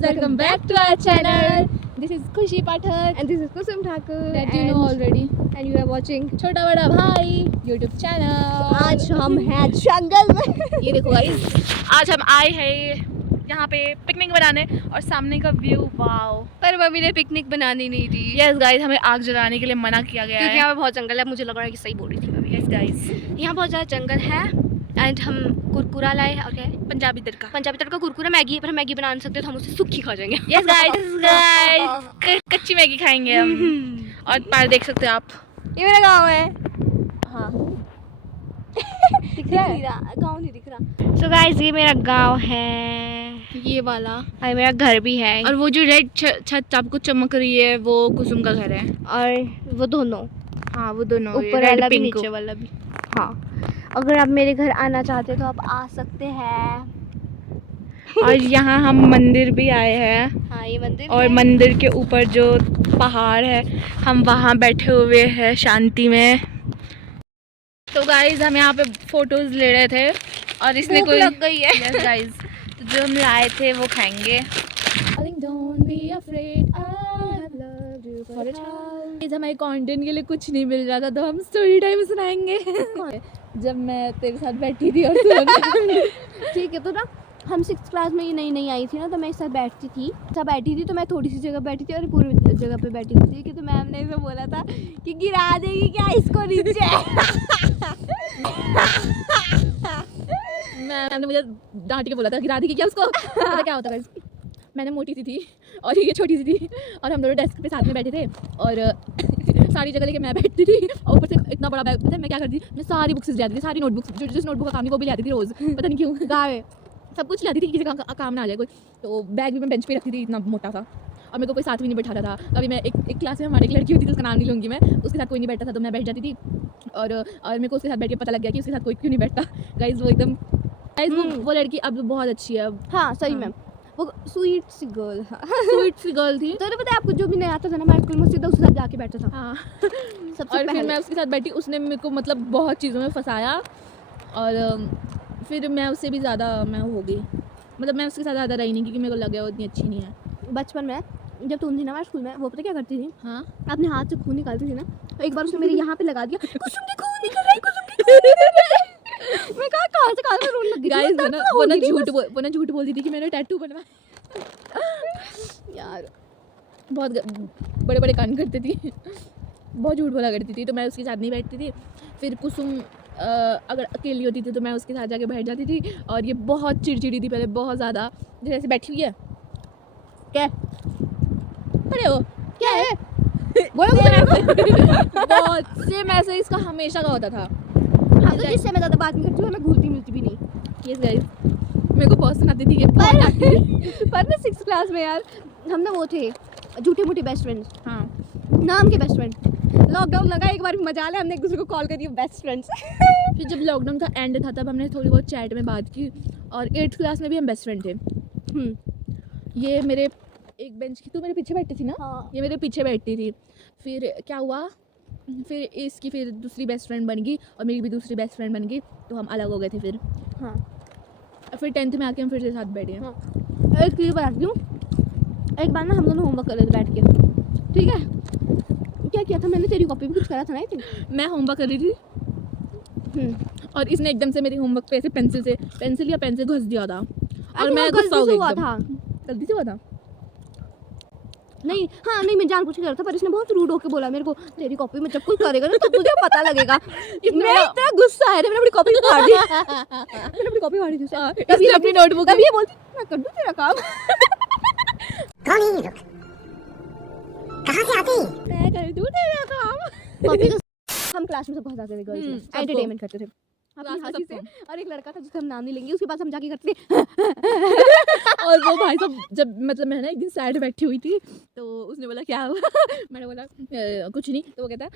Welcome back to our channel. This is Khushi Pathak And this is Kusum Thakur. that you know already. And you are watching छोटा बड़ा भाई YouTube channel. आज हम हैं जंगल में. ये देखो गाइस, आज हम आए हैं यहाँ पे पिकनिक बनाने और सामने का व्यू वाओ. पर मम्मी ने पिकनिक बनानी नहीं थी. यस गाइस, हमें आग जलाने के लिए मना किया गया क्योंकि है. यहाँ पे बहुत जंगल है. मुझे लग रहा है कि सही बोल रही थी मम्मी. यस गाइस, यहाँ बहुत ज़्यादा जंगल है. एंड हम कुरकुरा लाए हैं. और क्या है? पंजाबी तड़का. पंजाबी तड़का कुरकुरा मैगी है. पर हम मैगी बना नहीं सकते तो हम उसे सूखी खा जाएंगे. यस गाइस, कच्ची मैगी खाएंगे हम. और पार देख सकते हो आप. ये मेरा गाँव है. हाँ, दिख रहा है? गाँव नहीं दिख रहा. सो गाइस, ये मेरा गाँव है. ये वाला. और मेरा घर भी है. और वो जो रेड छत आपको चमक रही है वो कुसुम का घर है. और वो दोनों. हाँ, वो दोनों, ऊपर रेड वाला भी पिंक. नीचे वाला भी. हाँ, अगर आप मेरे घर आना चाहते हो तो आप आ सकते हैं. और यहाँ हम मंदिर भी आए हैं. हाँ, ये मंदिर और है. मंदिर के ऊपर जो पहाड़ है हम वहाँ बैठे हुए हैं शांति में. तो गाइज हम यहाँ पे फोटोज ले रहे थे और इसने भूख कोई लग गई है. यस गाइज, तो जो हम लाए थे वो खाएंगे. हमारे कंटेंट के लिए कुछ नहीं मिल रहा था तो हम स्टोरी टाइम सुनाएंगे. जब मैं तेरे साथ बैठी थी और ठीक है. तो ना हम 6th क्लास में ये नई आई थी ना, तो मैं इस साथ बैठती थी. तो मैं थोड़ी सी जगह बैठी थी और पूरी जगह पे बैठी थी. कि तो मैम ने इसे बोला था कि गिरा देगी क्या इसको नीचे. मैंने मुझे डांट के बोला था गिरा देगी क्या उसको. पता क्या होता है, मैंने मोटी सी थी और ये छोटी सी थी और हम दोनों डेस्क पे साथ में बैठे थे और सारी जगह लेके मैं बैठती थी और ऊपर से इतना बड़ा बैग. पता है मैं क्या करती थी, मैं सारी बुक्स ले आती थी. सारी नोटबुक्स जिस नोटबुक का काम नहीं वो भी ले आती थी रोज़. पता नहीं क्यों. गाय सब कुछ लाती थी, किसी का काम ना आ जाए कोई. तो बैग भी मैं बेंच पे रखती थी इतना मोटा सा. और मेरे को कोई साथ भी नहीं बैठाता था. कभी मैं एक क्लास में हमारी एक लड़की होती थी, उसका नाम नहीं लूँगी मैं, उसके साथ कोई नहीं बैठता था तो मैं बैठ जाती थी. और मेरे को उसके साथ बैठ के पता लग गया कि उसके साथ कोई क्यों नहीं बैठता. गाइज वो एकदम वो लड़की अब बहुत अच्छी है. हाँ सही मैम, वो स्वीट सी गर्ल थी. तो पता है आपको, जो भी नहीं आता था ना हमारे स्कूल में सीधा उसके साथ जाके बैठता था. हाँ. सबसे और पहले फिर मैं उसके साथ बैठी, उसने मेरे को मतलब बहुत चीज़ों में फंसाया और फिर मैं उससे भी ज़्यादा मैं हो गई. मतलब मैं उसके साथ ज़्यादा रही नहीं क्योंकि मेरे को लगा वो इतनी अच्छी नहीं है. बचपन में जब तुम थी ना हमारे स्कूल में, वो पता क्या करती थी? हाँ, अपने हाथ से खून निकालती थी ना, तो एक बार उसने मेरे यहाँ पे लगा दिया. कुसुम की खून निकल रहा है, कुसुम की खून निकल रहा है. मैं कहाँ से रोने लग गई. गाइस वो ना झूठ बोलती थी कि मैंने टैटू बनवाया. यार बहुत बड़े बड़े कांड करती थी, बहुत झूठ बोला करती थी. तो मैं उसके साथ नहीं बैठती थी. फिर कुसुम अगर अकेली होती थी तो मैं उसके साथ जाके बैठ जाती थी. और ये बहुत चिड़चिड़ी थी पहले, बहुत ज़्यादा. जैसे बैठी हुई है, क्या खड़े हो, क्या है बहुत सेम ऐसे इसका हमेशा का होता था. हाँ, तो जिससे मैं ज़्यादा बात नहीं करती हूँ, मैं घुलती मिलती भी नहीं. यस गाइस, मेरे को बहुत सुनाती थी ये. पर ना 6th क्लास में यार हम ना वो थे झूठे मूठे बेस्ट फ्रेंड्स. हाँ, नाम के बेस्ट फ्रेंड. लॉकडाउन लगा, एक बार मजा लिया, हमने एक दूसरे को कॉल करी बेस्ट फ्रेंड्स. फिर जब लॉकडाउन का एंड था तब हमने थोड़ी बहुत चैट में बात की. और 8th क्लास में भी हम बेस्ट फ्रेंड थे. ये मेरे एक बेंच की, तू मेरे पीछे बैठती थी ना. हाँ. ये मेरे पीछे बैठती थी. फिर क्या हुआ, फिर इसकी फिर दूसरी बेस्ट फ्रेंड बन गई और मेरी भी दूसरी बेस्ट फ्रेंड बन गई. तो हम अलग हो गए थे फिर. हाँ. फिर 10th में आके हम फिर से साथ बैठे. हाँ. एक चीज़ बताती हूँ. एक बार ना हम दोनों होमवर्क कर रहे थे बैठ के, ठीक है. क्या किया था मैंने, तेरी कॉपी भी कुछ करा था ना. आई थिंक मैं होमवर्क कर रही थी और इसने एकदम से मेरे होमवर्क पे ऐसे पेंसिल या पेन से घुस दिया था. और मैं गुस्सा हो गई. हुआ था. गलती से हुआ था. नहीं हाँ नहीं मैं जानबूझ के कर रहा था, पर इसने बहुत रूड होकर बोला मेरे को तेरी कॉपी में जब कुछ करेगा ना तो तुझे पता लगेगा। मैं इतना गुस्सा आया था, मैंने अपनी कॉपी फाड़ दी। मैंने अपनी कॉपी फाड़ी थी उससे। कभी अपनी नोटबुक कभी ये बोलती मैं कर दूं तेरा काम। कौन है ये लोग? कहाँ से आते हैं? मैं कर दूं तेरा काम। कॉपी हम क्लास में सब बहुत थे गर्ल्स में, सबको। एंटरटेनमेंट करते थे क्लास में हंसी से। सबको। और एक लड़का था जिसका हम नाम नहीं लेंगे, उसके पास हम जाके करते थे और वो भाई साहब जब मतलब मैं ना एक दिन साइड बैठी हुई थी तो उसने बोला क्या हुआ मैंने बोला कुछ नहीं, तो वो कहता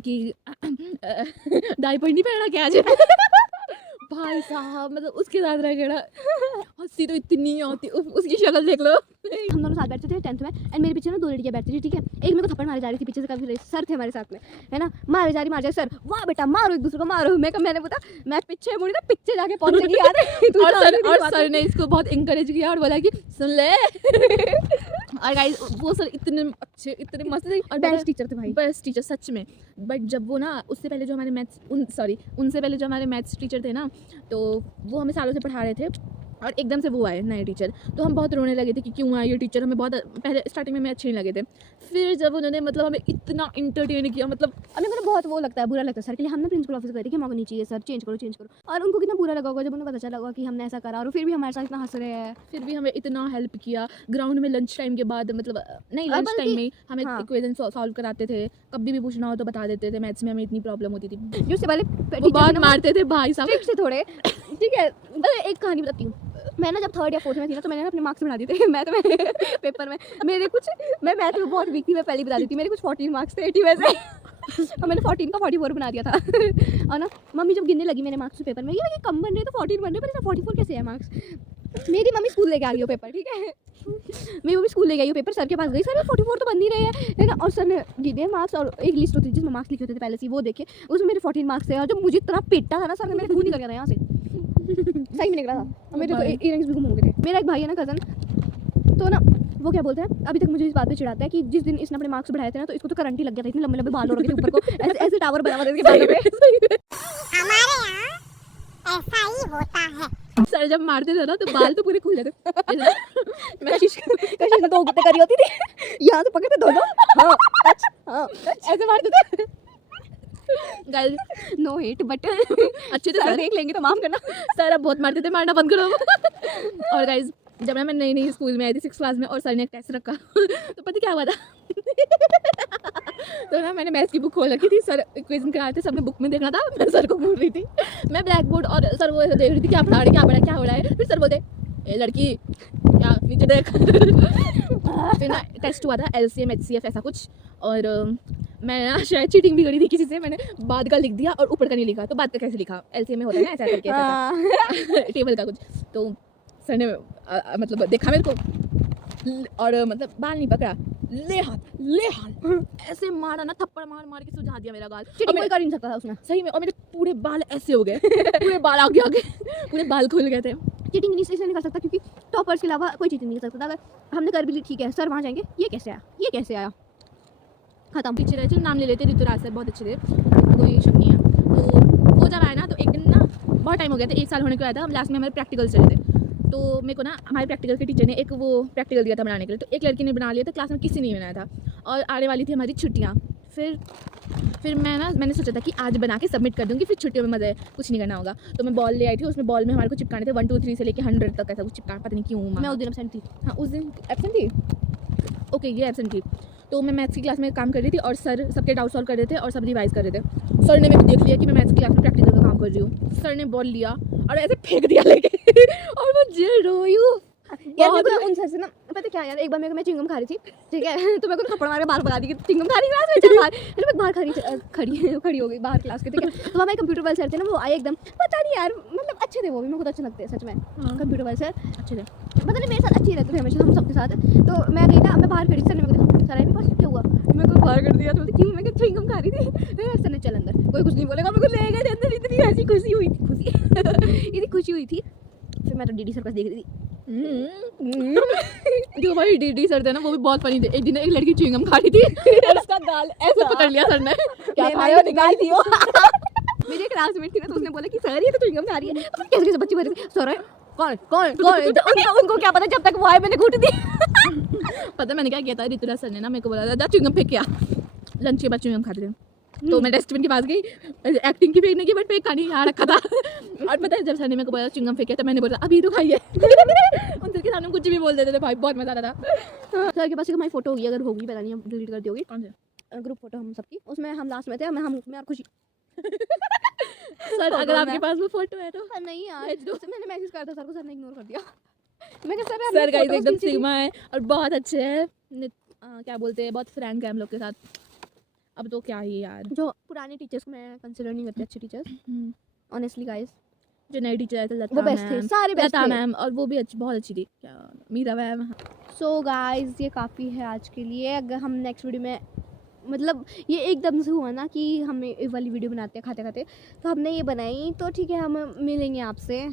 कि डायपर नहीं पहना क्या आज भाई साहब मतलब उसके साथ रह गया, हंसी तो इतनी आती, उसकी शक्ल देख लो। हम दोनों साथ बैठते थे 10th में, एंड मेरे पीछे ना 2 लड़कियां बैठती थी, ठीक है। एक मेरे को थप्पड़ मारे जा रही थी पीछे से, काफी सर थे हमारे साथ में, है ना, मारे जा रही सर, वाह बेटा मारो एक दूसरे को मारो। मैंने बोला मैं पीछे मुड़ी ना, पीछे जाके पहुंच गई यार। और सर ने इसको बहुत इंकरेज किया और बोला कि सुन ले और गाइस वो सर इतने अच्छे इतने मस्त थे और बेस्ट टीचर थे भाई, बेस्ट टीचर सच में। बट जब वो ना उससे पहले जो हमारे उनसे पहले जो हमारे मैथ्स टीचर थे ना, तो वो हमें सालों से पढ़ा रहे थे और एकदम से वो आए नए टीचर, तो हम बहुत रोने लगे थे कि क्यों आए ये टीचर, हमें बहुत पहले स्टार्टिंग में हमें अच्छे नहीं लगे थे। फिर जब उन्होंने मतलब हमें इतना इंटरटेन किया, मतलब हमें मतलब बहुत वो लगता है, बुरा लगता है सर के लिए। हम ना प्रिंसिपल ऑफिस गए थे कि मौका नहीं चाहिए सर, चेंज करो। और उनको कितना बुरा लगा होगा जब उन्हें पता चला होगा कि हमने ऐसा करा, और फिर भी हमारे साथ इतना हंस रहे हैं। फिर भी हमें इतना हेल्प किया ग्राउंड में लंच टाइम के बाद, मतलब नहीं लंच बल्कि- टाइम में हमें हाँ। इक्वेशन सॉल्व कराते थे, कभी भी पूछना हो तो बता देते थे। मैथ्स में हमें इतनी प्रॉब्लम होती थी, जो उससे पहले वो बहुत मारते थे भाई साहब। स्ट्रिक्ट थे थोड़े, ठीक है। अरे एक कहानी बताती हूँ, मैं ना जब 3rd या 4th में थी ना, तो मैंने अपने मार्क्स बढ़ा दिए थे मैथ में पेपर में। मेरे कुछ मैं मैथ में बहुत वीक थी, मैं पहले बता दी थी, मेरे कुछ 14 मार्क्स थे 80 में से और मैंने 14 का 44 बना दिया था और ना मम्मी जब गिनने लगी मेरे मार्क्स पेपर में, ये कम बन रहे तो 14 बन रहे, पर इसका 44 कैसे है मार्क्स। मेरी मम्मी स्कूल लेके आ गई वो पेपर, ठीक है। मेरी मम्मी स्कूल ले गई वो पेपर, सर के पास गई, सर 44 तो बन नहीं रहे है ना। और सर ने गिने मार्क्स और एक लिस्ट होती थी जिसमें मार्क्स लिखे होते थे पहले से, वो देखे उसमें मेरे 14 मार्क्स थे। और जब मुझे इतना पिटा था ना सर ने, मेरे खून निकल गया था यहाँ से, सही में निकला था। और मेरे तो इयररिंग्स भी गुम हो गए थे। मेरा एक भाई है ना कज़न, तो ना वो क्या बोलते हैं, अभी तक मुझे इस बात पे चिढ़ाता है कि जिस दिन इसने अपने मार्क्स बढ़ाए थे ना, तो इसको तो करंट ही लग गया था, इतने लंबे लंबे बाल हो रखे थे ऊपर को, ऐसे टावर बना हुआ था इसके बालों पे। हमारे यहाँ ऐसा ही होता है। सर जब मारते थे ना तो बाल तो पूरे खुल जाते मैं कशिश ने 2 गुत्ते करी होती थी, यहाँ से पकड़ते दोनों, हाँ ऐसे मारते थे गाइस। नो हेट बट अच्छे थे सर सर, देख लेंगे तो माफ करना। सर अब बहुत मारते थे, मारना बंद करो और गाइस जब ना मैं नई स्कूल में आई थी 6th क्लास में और सर ने एक टेस्ट रखा तो पता क्या हुआ था तो ना मैंने मैथ्स की बुक खोल रखी थी, सर इक्वेशन करा रहे थे, सबने बुक में देखना था, मैं सर को बोल रही थी, मैं ब्लैक बोर्ड और सर वो ऐसे देख रही थी क्या पढ़ा रहे क्या हो रहा है। फिर सर बोलते ए लड़की क्या नीचे देख फिर ना टेस्ट हुआ था LCM HCF ऐसा कुछ, और मैं ना शायद चीटिंग भी करी थी किसी से, मैंने बाद का लिख दिया और ऊपर का नहीं लिखा। तो बाद का कैसे लिखा, LCM में होता है ना ऐसा करके ऐसा टेबल का कुछ। तो सर ने मतलब देखा मेरे को और मतलब बाल नहीं पकड़ा, ले हाथ ऐसे मारा ना, थप्पड़ मार के सुझा दिया मेरा गाल। चीटिंग कोई कर नहीं सकता था उसमें, सही में, और मेरे पूरे बाल ऐसे हो गए पूरे बाल आगे पूरे बाल खुल गए थे। चीटिंग इसलिए नहीं कर सकता क्योंकि टॉपर्स के अलावा कोई चीटिंग नहीं कर सकता। अगर हमने कर भी ली ठीक है, सर वहाँ जाएंगे ये कैसे आया खत्म। टीचर है नाम ले लेते ऋतुराज सर, बहुत अच्छे थे, कोई शक नहीं है। तो वो जब आया ना तो एक दिन ना बहुत टाइम हो गया था, 1 साल होने को आया था, हम लास्ट में हमारे प्रैक्टिकल चले थे। तो मेरे को ना हमारे प्रैक्टिकल के टीचर ने एक वो प्रैक्टिकल दिया था बनाने के लिए, तो एक लड़की ने बना लिया था, क्लास में किसी ने नहीं बनाया था और आने वाली थी हमारी छुट्टियाँ। फिर मैंने सोचा था कि आज बना के सबमिट कर दूँगी, फिर छुट्टियों में मज़ा है, कुछ नहीं करना होगा। तो मैं बॉल ले आई थी, उसमें बॉल में हमारे को चिपकाने थे 1 2 3 से लेके 100 तक, ऐसा कुछ चिपकाना, पता नहीं क्यों मैं उस दिन एब्सेंट थी। हाँ उस दिन एब्सेंट थी, ओके ये एब्सेंट थी। तो मैं मैथ्स की क्लास में काम कर रही थी और सर सबके डाउट सॉल्व कर रहे थे और सब रिवाइज कर रहे थे। सर ने मेरे को देख लिया कि मैं मैथ्स की क्लास में प्रैक्टिकल का काम कर रही हूँ, सर ने बॉल लिया और ऐसे फेंक दिया लेके और मुझे रोई यार मेरे को ना उन सर से ना पता क्या यार, एक बार मैं चिंगम खा रही थी, ठीक है, तो मेरे को थप्पड़ मार के बाहर भगा दी कि चिंगम खा रही क्लास में, चल बाहर। फिर मैं बाहर खड़ी हो गई बाहर क्लास के, ठीक है। तो हमारे कंप्यूटर वाले सर थे ना, वो आए एकदम, पता नहीं यार मतलब अच्छे थे वो भी, मेरे को तो अच्छे लगते हैं सच में कंप्यूटर वाले सर, अच्छे थे। पता नहीं मेरे साथ अच्छे रहते थे हमेशा, हम सबके साथ। तो मैं गई ना, मैं बाहर खड़ी, सर ने मेरे को सर मेरे पास क्या हुआ, मेरे को बाहर कर दिया। तो क्यों, मैं चिंगम खा रही थी। सर ने चल अंदर, कोई कुछ नहीं बोलेगा, मेरे को ले गए अंदर, इतनी ऐसी खुशी हुई थी इतनी खुशी हुई थी। फिर मैं तो डीडी सर पास देख रही थी, जो भाई डीडी सर थे ना वो भी बहुत फनी थे। एक दिन एक लड़की च्युइंगम खा रही थी और उसका गाल ऐसे पकड़ लिया सर ने, क्या खाया निकाल थी वो मेरी क्लासमेट थी ना, तो उसने बोला कि सर ये तो च्युइंगम खा रही है। कैसे बच्ची बोल रही थी, सर कौन कौन कौन उनको क्या पता जब तक वो आए मैंने घूट दी। पता है मैंने क्या किया था, ऋतुराज सर ने ना मेरे को बोला था च्युइंगम फेंक के आ, लंच के बाद च्युइंगम खाते थे। तो मैं डस्टबिन के पास गई, एक्टिंग की फेंकने की, बट फेंक खानी यहाँ रखा था। और पता है जब सर ने मेरे को बोला च्युइंगम फेंके तो मैंने बोला अभी तो खाइए। उन सर के सामने कुछ भी बोल देते थे भाई, बहुत मजा आता था। सर के पास एक हमारी फोटो होगी, अगर होगी पता नहीं, हम डिलीट कर दी होगी। कौन से? ग्रुप फोटो हम सबकी, उसमें हम लास्ट में थे, मैं और खुशी। सर अगर आपके पास वो फोटो है तो नहीं यार, भेज दो। मैंने मैसेज करा था सर को, सर ने इग्नोर कर दिया। मैं कहा सर गाइस एकदम सिग्मा है और बहुत अच्छे हैं, क्या बोलते हैं, बहुत फ्रैंक है हम लोग के साथ। अब तो क्या ही यार, जो पुराने टीचर्स को मैं कंसिडर नहीं करती अच्छे टीचर्स, ऑनेस्टली गाइस। जो नई टीचर है तो वो बेस्ट थे, सारे बेस्ट लता थे। मैम, और वो भी अच्छी, बहुत अच्छी थी, क्या मीरा मैम। सो गाइस ये काफ़ी है आज के लिए। अगर हम नेक्स्ट वीडियो में, मतलब ये एकदम से हुआ ना कि हमें ये वाली वीडियो बनाते हैं खाते खाते, तो हमने ये बनाई, तो ठीक है हम मिलेंगे आपसे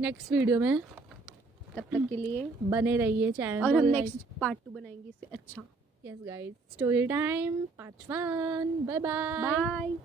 नेक्स्ट वीडियो में, तब तक के लिए। बने रहिए चैनल, और हम नेक्स्ट पार्ट 2 बनाएंगे इससे अच्छा। Yes guys, story time part 1। Bye bye. Bye.